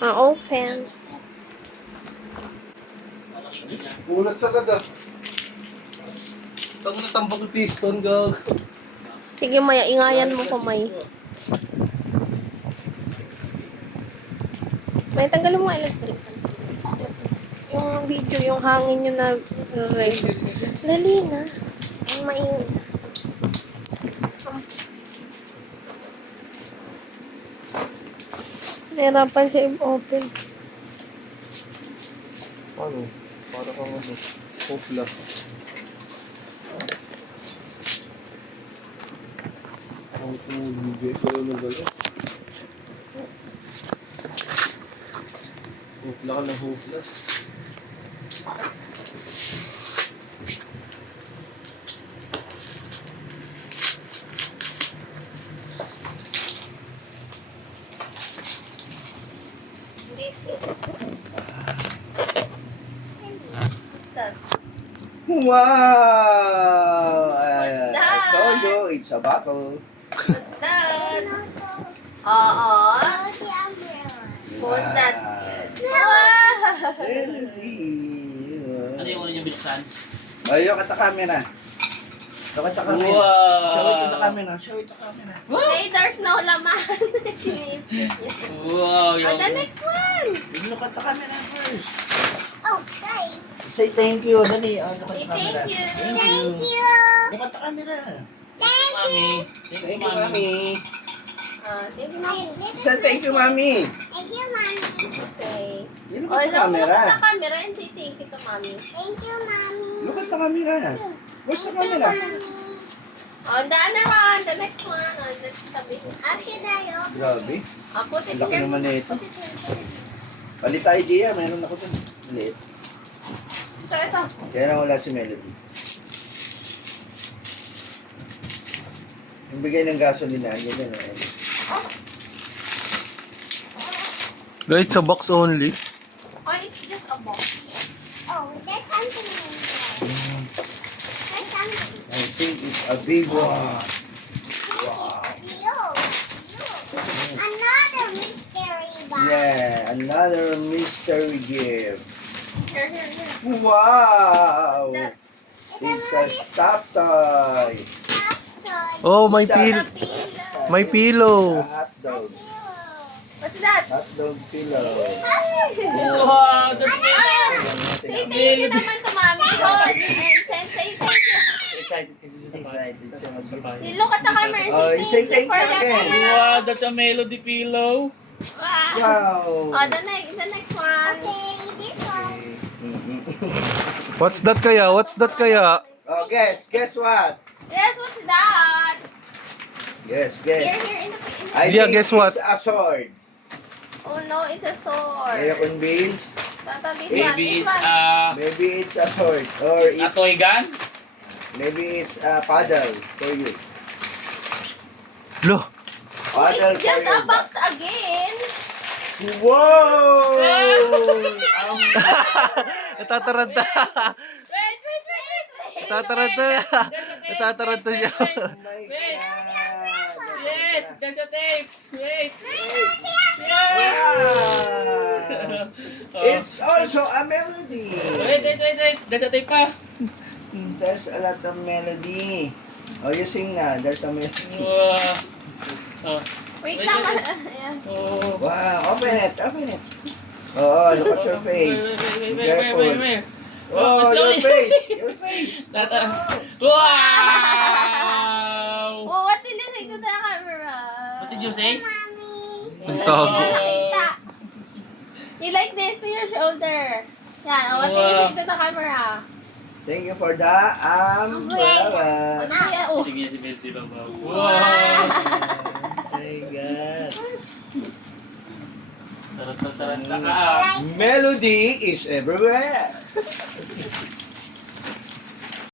Open. Ulat sa gada. Ito mo natambak yung piston, gag. Sige, Maya, ingayan mo ko, May. May tanggalin mo electric. Yung video, yung hangin nyo na red. Dali na. Ang maingay. Nahirapan siya i-open. Ano? Para kang ano? Hopla. Ang tumulibig ko lang ng gala. Hopla ka ng hopla. What's that? Wow! What's that? I told you, it's a bottle. What's that? Oo. What's that? Wow! Melody. Ano yung una niya binuksan? Ayo ka ta camera. Look at the camera. Wow! Show it to the camera. Show it to the camera. Hey, there's no laman. Wow! Oh, the next one. Look at the camera first. Okay. Say thank you. Dali. Oh, look at Say the camera. thank you. Thank you. Look at the camera. Mami! Thank Thank you, you, Mami! Mami. Thank you, Mami. Say thank you, Mami. Thank you, Mami. Okay. You look Oh, at the look at the camera. camera and say thank you to Mami. Thank you, Mami. Look at the camera. Where's the camera? On the other one, the next one. On the tabi. Actually, tayo. Grabe. Put it Ang laki here. naman na ito. Put it here. Put it here. Palit tayo, Gia. Meron ako dun. Maliit. Ito. Kaya na wala si Melody. Yung bigay ng gasolina, ganyan o. Guys, it's a box only. Oh, it's just a box. Oh, there's something in there. There's something. I think it's a big one. Another mystery box. Yeah, another mystery gift. Here, here, here. Wow! That. It's a stop toy. Oh, may The pillow. pillow. May pillow. Hot dog. What's that? Hot dog pillow. Wow! Say thank you naman to Mami. Hold and say thank you. Excited kasi siya sa Excited siya mag-gift. You look at the camera and Oh, say thank you for the again. pillow. Wow! That's a melody pillow! Wow. Wow! Oh, the next one. Okay, this one. What's that kaya? What's that kaya? Oh, guess what? Yes, what's that? Guess. Here, in the I Dia, think guess what? it's a sword. Oh no, it's a sword. Kaya kung beans, Tata, this Maybe one. it's a... maybe it's a sword. Or It's a toy gun? maybe it's a paddle for you. Lo. Paddle It's just for a your box back. again. Whoa! Natataranta. Wait. Natataranta. Natataranta siya. Oh my Wait. God. Yes! There's a tape! Wait! Wow! Oh. It's also a melody. Wait! There's a tape pa! There's a lot of melody. Oh, you sing na. There's a melody. Wow! Oh. Wait Wait, lang. wait, Ayan. Oh. Wow, open it. Oh, look at your face. Be careful. Wait. Oh, your face. Your face. Tata. Wow! Oh, what did you say to the camera? What did you say? Ang tawag. Hindi na nakita. You like this to your shoulder. Yan. Oh, what did you say to the camera? Thank you for the umbrella. Ano kaya? Oh. Tingnan si Melcy lang ba? Wow. Wow! My God. Taranta ka. Melody is everywhere.